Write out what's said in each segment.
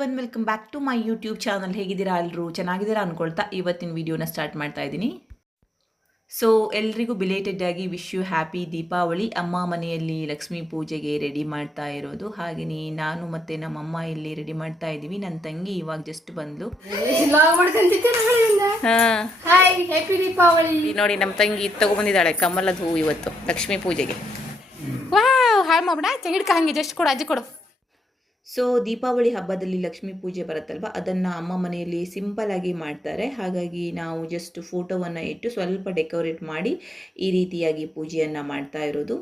Everyone, welcome back to my YouTube channel. ಹೇಗಿದ್ದೀರಾ ಎಲ್ಲರೂ? ಚೆನ್ನಾಗಿದ್ದೀರಾ ಅಂದ್ಕೊಳ್ತಾ ಇವತ್ತಿನ ವಿಡಿಯೋನ ಸ್ಟಾರ್ಟ್ ಮಾಡ್ತಾ ಇದ್ದೀನಿ. ಸೊ ಎಲ್ರಿಗೂ ಬಿಲೇಟೆಡ್ ಆಗಿ ವಿಶ್ ಯು ಹ್ಯಾಪಿ ದೀಪಾವಳಿ. ಅಮ್ಮ ಮನೆಯಲ್ಲಿ ಲಕ್ಷ್ಮೀ ಪೂಜೆಗೆ ರೆಡಿ ಮಾಡ್ತಾ ಇರೋದು. ಹಾಗೆಯೇ ನಾನು ಮತ್ತು ನಮ್ಮಮ್ಮ ಇಲ್ಲಿ ರೆಡಿ ಮಾಡ್ತಾ ಇದ್ದೀವಿ. ನನ್ನ ತಂಗಿ ಇವಾಗ ಜಸ್ಟ್ ಬಂದು ನೋಡಿ, ನಮ್ಮ ತಂಗಿ ತಗೊಬಂದಿದ್ದಾಳೆ ಕಮಲದ ಹೂ ಇವತ್ತು ಲಕ್ಷ್ಮೀ ಪೂಜೆಗೆ. ಹಾಯ್ ಮಾಮಣ್ಣ, ಹಿಡ್ಕ ಹಂಗೆ ಜಸ್ಟ್ ಕೊಡು, ಅಜ್ಜಿ ಕೊಡು. ಸೊ ದೀಪಾವಳಿ ಹಬ್ಬದಲ್ಲಿ ಲಕ್ಷ್ಮೀ ಪೂಜೆ ಬರುತ್ತಲ್ವ, ಅದನ್ನು ಅಮ್ಮ ಮನೆಯಲ್ಲಿ ಸಿಂಪಲ್ ಆಗಿ ಮಾಡ್ತಾರೆ. ಹಾಗಾಗಿ ನಾವು ಜಸ್ಟ್ ಫೋಟೋವನ್ನು ಇಟ್ಟು ಸ್ವಲ್ಪ ಡೆಕೋರೇಟ್ ಮಾಡಿ ಈ ರೀತಿಯಾಗಿ ಪೂಜೆಯನ್ನು ಮಾಡ್ತಾ ಇರೋದು.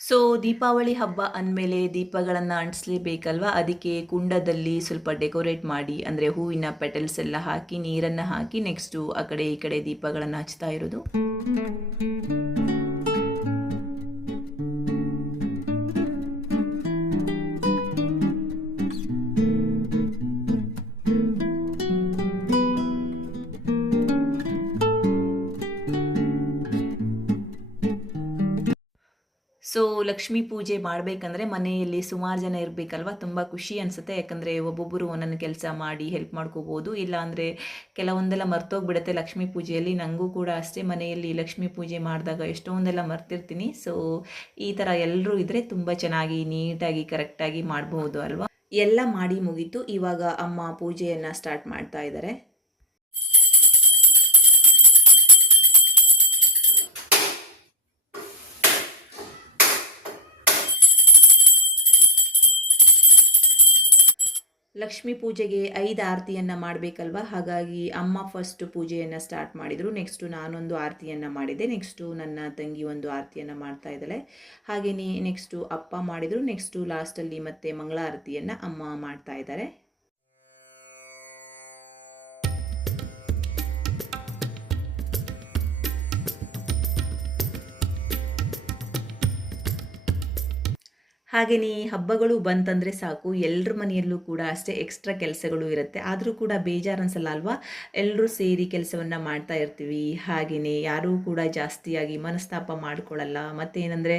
ಸೊ ದೀಪಾವಳಿ ಹಬ್ಬ ಅಂದಮೇಲೆ ದೀಪಗಳನ್ನು ಅಂಟಿಸ್ಲೇಬೇಕಲ್ವ, ಅದಕ್ಕೆ ಕುಂಡದಲ್ಲಿ ಸ್ವಲ್ಪ ಡೆಕೋರೇಟ್ ಮಾಡಿ, ಅಂದರೆ ಹೂವಿನ ಪೆಟಲ್ಸ್ ಎಲ್ಲ ಹಾಕಿ ನೀರನ್ನು ಹಾಕಿ ನೆಕ್ಸ್ಟು ಆ ಕಡೆ ಈ ಕಡೆ ದೀಪಗಳನ್ನು ಹಚ್ತಾ ಇರೋದು. ಸೊ ಲಕ್ಷ್ಮೀ ಪೂಜೆ ಮಾಡಬೇಕಂದ್ರೆ ಮನೆಯಲ್ಲಿ ಸುಮಾರು ಜನ ಇರಬೇಕಲ್ವ, ತುಂಬ ಖುಷಿ ಅನಿಸುತ್ತೆ. ಯಾಕಂದರೆ ಒಬ್ಬೊಬ್ಬರು ಒಂದೊಂದು ಕೆಲಸ ಮಾಡಿ ಹೆಲ್ಪ್ ಮಾಡ್ಕೋಬೋದು. ಇಲ್ಲಾಂದರೆ ಕೆಲವೊಂದೆಲ್ಲ ಮರ್ತೋಗ್ಬಿಡುತ್ತೆ ಲಕ್ಷ್ಮೀ ಪೂಜೆಯಲ್ಲಿ. ನನಗೂ ಕೂಡ ಅಷ್ಟೇ, ಮನೆಯಲ್ಲಿ ಲಕ್ಷ್ಮೀ ಪೂಜೆ ಮಾಡಿದಾಗ ಎಷ್ಟೊಂದೆಲ್ಲ ಮರ್ತಿರ್ತೀನಿ. ಸೊ ಈ ಥರ ಎಲ್ಲರೂ ಇದ್ದರೆ ತುಂಬ ಚೆನ್ನಾಗಿ ನೀಟಾಗಿ ಕರೆಕ್ಟಾಗಿ ಮಾಡಬಹುದು ಅಲ್ವಾ. ಎಲ್ಲ ಮಾಡಿ ಮುಗೀತು. ಇವಾಗ ಅಮ್ಮ ಪೂಜೆಯನ್ನು ಸ್ಟಾರ್ಟ್ ಮಾಡ್ತಾ ಇದ್ದಾರೆ. ಲಕ್ಷ್ಮೀ ಪೂಜೆಗೆ 5 ಆರತಿಯನ್ನು ಮಾಡಬೇಕಲ್ವ, ಹಾಗಾಗಿ ಅಮ್ಮ ಫಸ್ಟ್ ಪೂಜೆಯನ್ನು ಸ್ಟಾರ್ಟ್ ಮಾಡಿದರು. ನೆಕ್ಸ್ಟು ನಾನೊಂದು ಆರತಿಯನ್ನು ಮಾಡಿದೆ. ನೆಕ್ಸ್ಟು ನನ್ನ ತಂಗಿ ಒಂದು ಆರತಿಯನ್ನು ಮಾಡ್ತಾ ಇದ್ದಾಳೆ. ಹಾಗೆಯೇ ನೆಕ್ಸ್ಟು ಅಪ್ಪ ಮಾಡಿದರು. ನೆಕ್ಸ್ಟು ಲಾಸ್ಟಲ್ಲಿ ಮತ್ತೆ ಮಂಗಳಾರತಿಯನ್ನು ಅಮ್ಮ ಮಾಡ್ತಾ ಇದ್ದಾರೆ. ಹಾಗೆಯೇ ಹಬ್ಬಗಳು ಬಂತಂದರೆ ಸಾಕು, ಎಲ್ಲರ ಮನೆಯಲ್ಲೂ ಕೂಡ ಅಷ್ಟೇ ಎಕ್ಸ್ಟ್ರಾ ಕೆಲಸಗಳು ಇರುತ್ತೆ. ಆದರೂ ಕೂಡ ಬೇಜಾರು ಅನ್ಸಲ್ಲ ಅಲ್ವಾ, ಎಲ್ಲರೂ ಸೇರಿ ಕೆಲಸವನ್ನು ಮಾಡ್ತಾ ಇರ್ತೀವಿ. ಹಾಗೆಯೇ ಯಾರೂ ಕೂಡ ಜಾಸ್ತಿಯಾಗಿ ಮನಸ್ತಾಪ ಮಾಡ್ಕೊಳ್ಳಲ್ಲ. ಮತ್ತೇನೆಂದರೆ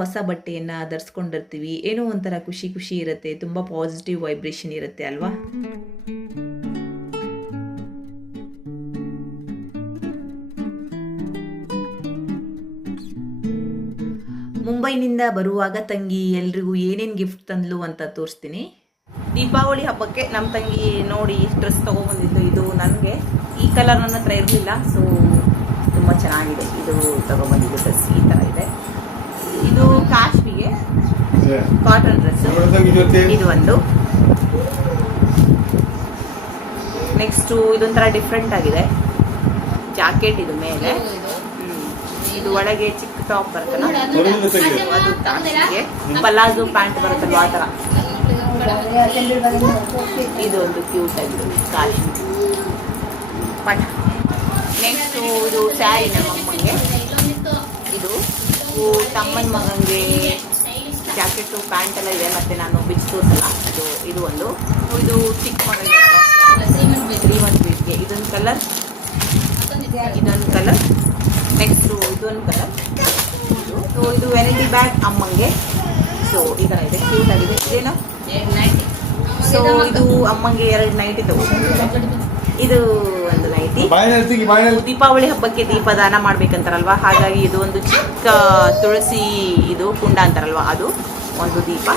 ಹೊಸ ಬಟ್ಟೆಯನ್ನು ಧರಿಸ್ಕೊಂಡಿರ್ತೀವಿ, ಏನೋ ಒಂಥರ ಖುಷಿ ಖುಷಿ ಇರುತ್ತೆ, ತುಂಬ ಪಾಸಿಟಿವ್ ವೈಬ್ರೇಷನ್ ಇರುತ್ತೆ ಅಲ್ವಾ. ಮುಂಬೈನಿಂದ ಬರುವಾಗ ತಂಗಿ ಎಲ್ರಿಗೂ ಏನೇನು ಗಿಫ್ಟ್ ತಂದ್ಲು ಅಂತ ತೋರಿಸ್ತೀನಿ. ದೀಪಾವಳಿ ಹಬ್ಬಕ್ಕೆ ನಮ್ಮ ತಂಗಿ ನೋಡಿ ಡ್ರೆಸ್ ತೊಗೊಬಂದಿದ್ದು. ಇದು ನನಗೆ ಈ ಕಲರ್ ನನ್ನ ಹತ್ರ ಇರಲಿಲ್ಲ, ಸೊ ತುಂಬ ಚೆನ್ನಾಗಿದೆ. ಇದು ತೊಗೊಬಂದಿದ್ದು ಡ್ರೆಸ್ ಈ ಥರ ಇದೆ. ಇದು ಕಾಶ್ಮಿಗೆ ಕಾಟನ್ ಡ್ರೆಸ್ಸು, ಇದು ಒಂದು. ನೆಕ್ಸ್ಟು ಇದೊಂಥರ ಡಿಫ್ರೆಂಟ್ ಆಗಿದೆ ಜಾಕೆಟ್, ಇದು ಮೇಲೆ, ಇದು ಒಳಗೆ ಚಿಕ್ಕ ಟಾಪ್ ಬರುತ್ತಲ್ಲ ಅದು ಕಾಶ್ಮಿಗೆ, ಪಲಾಜೋ ಪ್ಯಾಂಟ್ ಬರುತ್ತಲ್ವ ಆ ಥರ. ಇದು ಒಂದು ಕ್ಯೂಟ್ ಆಗಿದೆ ಕಾಶ್ಮೀರ್ ಪಟ. ನೆಕ್ಸ್ಟು ಇದು ಸ್ಯಾರಿ ನಮ್ಮಮ್ಮಂಗೆ, ಇದು ತಮ್ಮನ ಮಗನಿಗೆ ಜಾಕೆಟು ಪ್ಯಾಂಟ್ ಎಲ್ಲ ಇದೆ. ಮತ್ತು ನಾನು ಬಿಚ್ಚು ತೋರಿಸಲ್ಲ, ಇದು ಒಂದು. ಇದು ಚಿಕ್ಕ ಮಗನಿಗೆ ಶ್ರೀಮಂತ ಬೀಟ್ಗೆ ಇದೊಂದು ಕಲರ್, ಇದೊಂದು ಕಲರ್. ನೆಕ್ಸ್ಟು ಇದೊಂದು ಕಲರ್. ಇದು ವೆನಿಟಿ ಬ್ಯಾಗ್ ಅಮ್ಮಂಗೆ. ಸೊ ಈ ಥರ ಇದೆ, ಕ್ಯೂಟ್ ಆಗಿದೆ. ಇದೇನು, ಸೊ ಇದು ಅಮ್ಮಂಗೆ 2 ನೈಟಿ ತಗೊಂಡಿದೆ. ಇದು ಒಂದು ನೈಟಿ. ದೀಪಾವಳಿ ಹಬ್ಬಕ್ಕೆ ದೀಪದಾನ ಮಾಡ್ಬೇಕಂತಾರಲ್ವ, ಹಾಗಾಗಿ ಇದು ಒಂದು ಚಿಕ್ಕ ತುಳಸಿ ಇದು ಕುಂಡ ಅಂತಾರಲ್ವ, ಅದು ಒಂದು ದೀಪ.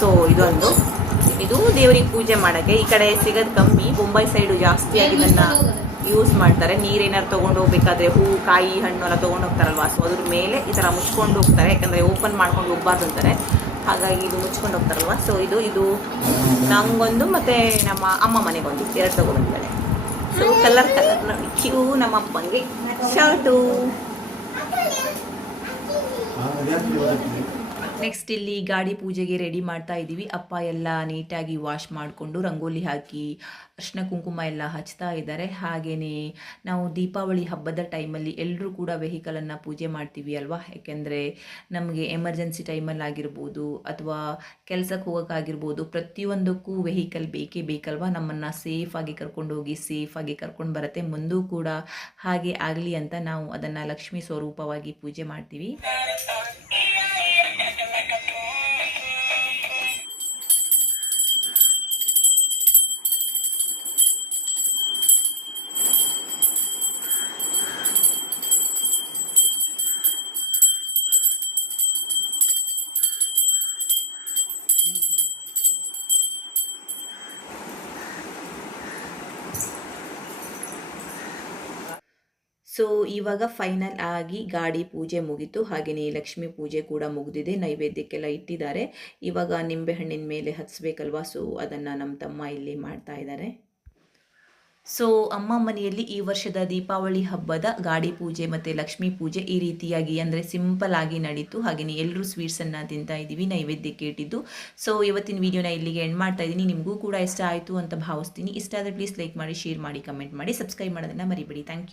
ಸೊ ಇದೊಂದು, ಇದು ದೇವರಿಗೆ ಪೂಜೆ ಮಾಡೋಕ್ಕೆ. ಈ ಕಡೆ ಸಿಗೋದು ಕಮ್ಮಿ, ಮುಂಬೈ ಸೈಡು ಜಾಸ್ತಿಯಾಗಿ ಇದನ್ನು ಯೂಸ್ ಮಾಡ್ತಾರೆ. ನೀರೇನಾದ್ರು ತೊಗೊಂಡು ಹೋಗ್ಬೇಕಾದ್ರೆ ಹೂ, ಕಾಯಿ, ಹಣ್ಣು ಎಲ್ಲ ತೊಗೊಂಡು ಹೋಗ್ತಾರಲ್ವ, ಸೊ ಅದ್ರ ಮೇಲೆ ಈ ಥರ ಮುಚ್ಕೊಂಡು ಹೋಗ್ತಾರೆ. ಯಾಕಂದರೆ ಓಪನ್ ಮಾಡ್ಕೊಂಡು ಹೋಗ್ಬಾರ್ದು ಅಂತಾರೆ, ಹಾಗಾಗಿ ಇದು ಮುಚ್ಕೊಂಡು ಹೋಗ್ತಾರಲ್ವ. ಸೊ ಇದು ನಂಗೊಂದು ಮತ್ತು ನಮ್ಮ ಅಮ್ಮ ಮನೆಗೊಂದು 2 ತೊಗೊಬಂದಿದ್ದಾರೆ. ಸೊ ಕಲರ್ ನೋಡಿ, ಕ್ಯೂ ನಮ್ಮ ಅಪ್ಪಂಗೆ ಶರ್ಟು. ನೆಕ್ಸ್ಟ್ ಇಲ್ಲಿ ಗಾಡಿ ಪೂಜೆಗೆ ರೆಡಿ ಮಾಡ್ತಾ ಇದ್ದೀವಿ. ಅಪ್ಪ ಎಲ್ಲ ನೀಟಾಗಿ ವಾಶ್ ಮಾಡಿಕೊಂಡು ರಂಗೋಲಿ ಹಾಕಿ ಅರ್ಶಿನ ಕುಂಕುಮ ಎಲ್ಲ ಹಚ್ತಾ ಇದ್ದಾರೆ. ಹಾಗೆಯೇ ನಾವು ದೀಪಾವಳಿ ಹಬ್ಬದ ಟೈಮಲ್ಲಿ ಎಲ್ಲರೂ ಕೂಡ ವೆಹಿಕಲನ್ನು ಪೂಜೆ ಮಾಡ್ತೀವಿ ಅಲ್ವಾ. ಯಾಕೆಂದರೆ ನಮಗೆ ಎಮರ್ಜೆನ್ಸಿ ಟೈಮಲ್ಲಿ ಆಗಿರ್ಬೋದು ಅಥವಾ ಕೆಲಸಕ್ಕೆ ಹೋಗೋಕ್ಕಾಗಿರ್ಬೋದು, ಪ್ರತಿಯೊಂದಕ್ಕೂ ವೆಹಿಕಲ್ ಬೇಕೇ ಬೇಕಲ್ವ. ನಮ್ಮನ್ನು ಸೇಫಾಗಿ ಕರ್ಕೊಂಡೋಗಿ ಸೇಫಾಗಿ ಕರ್ಕೊಂಡು ಬರುತ್ತೆ. ಮುಂದೂ ಕೂಡ ಹಾಗೆ ಆಗಲಿ ಅಂತ ನಾವು ಅದನ್ನು ಲಕ್ಷ್ಮೀ ಸ್ವರೂಪವಾಗಿ ಪೂಜೆ ಮಾಡ್ತೀವಿ. ಸೊ ಇವಾಗ ಫೈನಲ್ ಆಗಿ ಗಾಡಿ ಪೂಜೆ ಮುಗೀತು, ಹಾಗೆಯೇ ಲಕ್ಷ್ಮೀ ಪೂಜೆ ಕೂಡ ಮುಗಿದಿದೆ. ನೈವೇದ್ಯಕ್ಕೆಲ್ಲ ಇಟ್ಟಿದ್ದಾರೆ. ಇವಾಗ ನಿಂಬೆಹಣ್ಣಿನ ಮೇಲೆ ಹಚ್ಬೇಕಲ್ವಾ, ಸೊ ಅದನ್ನು ನಮ್ಮ ತಮ್ಮ ಇಲ್ಲಿ ಮಾಡ್ತಾ ಇದ್ದಾರೆ. ಸೊ ಅಮ್ಮ ಮನೆಯಲ್ಲಿ ಈ ವರ್ಷದ ದೀಪಾವಳಿ ಹಬ್ಬದ ಗಾಡಿ ಪೂಜೆ ಮತ್ತು ಲಕ್ಷ್ಮೀ ಪೂಜೆ ಈ ರೀತಿಯಾಗಿ ಅಂದರೆ ಸಿಂಪಲ್ ಆಗಿ ನಡೀತು. ಹಾಗೆಯೇ ಎಲ್ಲರೂ ಸ್ವೀಟ್ಸನ್ನು ತಿಂತಾ ಇದ್ದೀವಿ, ನೈವೇದ್ಯಕ್ಕೆ ಇಟ್ಟಿದ್ದು. ಸೊ ಇವತ್ತಿನ ವಿಡಿಯೋನ ಇಲ್ಲಿಗೆ ಎಂಡ್ ಮಾಡ್ತಾ ಇದ್ದೀನಿ. ನಿಮಗೂ ಕೂಡ ಇಷ್ಟ ಆಯಿತು ಅಂತ ಭಾವಿಸ್ತೀನಿ. ಇಷ್ಟ ಆದರೆ ಪ್ಲೀಸ್ ಲೈಕ್ ಮಾಡಿ, ಶೇರ್ ಮಾಡಿ, ಕಮೆಂಟ್ ಮಾಡಿ, ಸಬ್ಸ್ಕ್ರೈಬ್ ಮಾಡೋದನ್ನು ಮರಿಬೇಡಿ. Thank you.